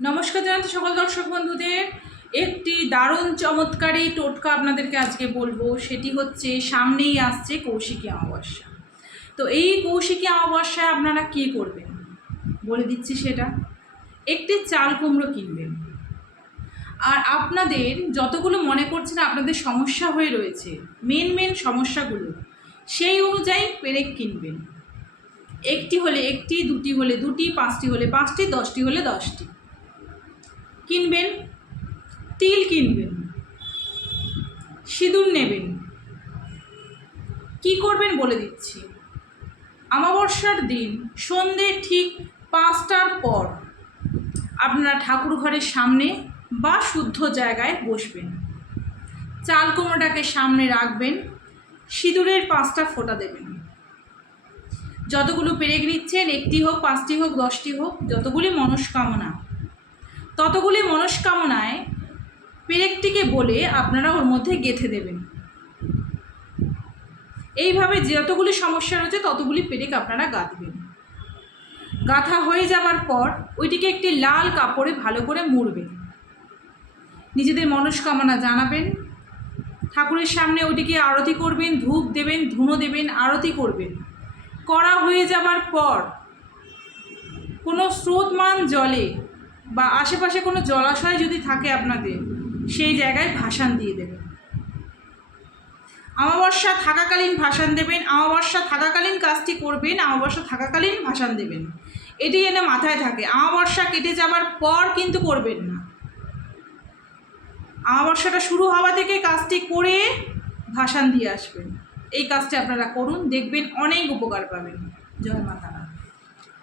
নমস্কার জানাচ্ছি সকল দর্শক বন্ধুদের। একটি দারুণ চমৎকারী টোটকা আপনাদেরকে আজকে বলবো। সেটি হচ্ছে সামনেই আসছে কৌশিকী অমাবস্যা। তো এই কৌশিকী অমাবস্যায় আপনারা কী করবেন বলে দিচ্ছি। সেটা একটি চাল কুমড়ো কিনবেন, আর আপনাদের যতগুলো মনে করছেন আপনাদের সমস্যা হয়ে রয়েছে, মেন সমস্যাগুলো, সেই অনুযায়ী পেরেক কিনবেন। একটি হলে একটি, দুটি হলে দুটি, পাঁচটি হলে পাঁচটি, 10টি হলে 10টি কিনবেন। তিল কিনবেন, সিঁদুর নেবেন। কি করবেন বলে দিচ্ছি। অমাবস্যার দিন সন্ধে ঠিক 5টার পর আপনারা ঠাকুর ঘরের সামনে বা শুদ্ধ জায়গায় বসবেন। চাল কুমড়োটাকে সামনে রাখবেন, সিঁদুরের 5টা ফোঁটা দেবেন। যতগুলো পেরেক নিচ্ছেন, একটি হোক, 5টি হোক, 10টি হোক, যতগুলি মনস্কামনা, ততগুলি মনস্কামনায় পেরেকটিকে বলে আপনারা ওর মধ্যে গেঁথে দেবেন। এইভাবে যতগুলি সমস্যা রয়েছে ততগুলি পেরেক আপনারা গাঁথবেন। গাঁথা হয়ে যাওয়ার পর ওইটিকে একটি লাল কাপড়ে ভালো করে মুড়বেন। নিজেদের মনস্কামনা জানাবেন, ঠাকুরের সামনে ওইটিকে আরতি করবেন, ধূপ দেবেন, ধুনো দেবেন, আরতি করবেন। করা হয়ে যাবার পর কোনো স্রোতমান জলে বা আশেপাশে কোনো জলাশয় যদি থাকে আপনাদের, সেই জায়গায় ভাসান দিয়ে দেবেন। অমাবস্যা থাকাকালীন ভাসান দেবেন। অমাবস্যা থাকাকালীন কাজটি করবেন, অমাবস্যা থাকাকালীন ভাসান দেবেন। এটি যেন মাথায় থাকে। অমাবস্যা কেটে যাবার পর কিন্তু করবেন না। অমাবস্যাটা শুরু হওয়া থেকে কাজটি করে ভাসান দিয়ে আসবেন। এই কাজটি আপনারা করুন, দেখবেন অনেক উপকার পাবেন। জয় মাতা।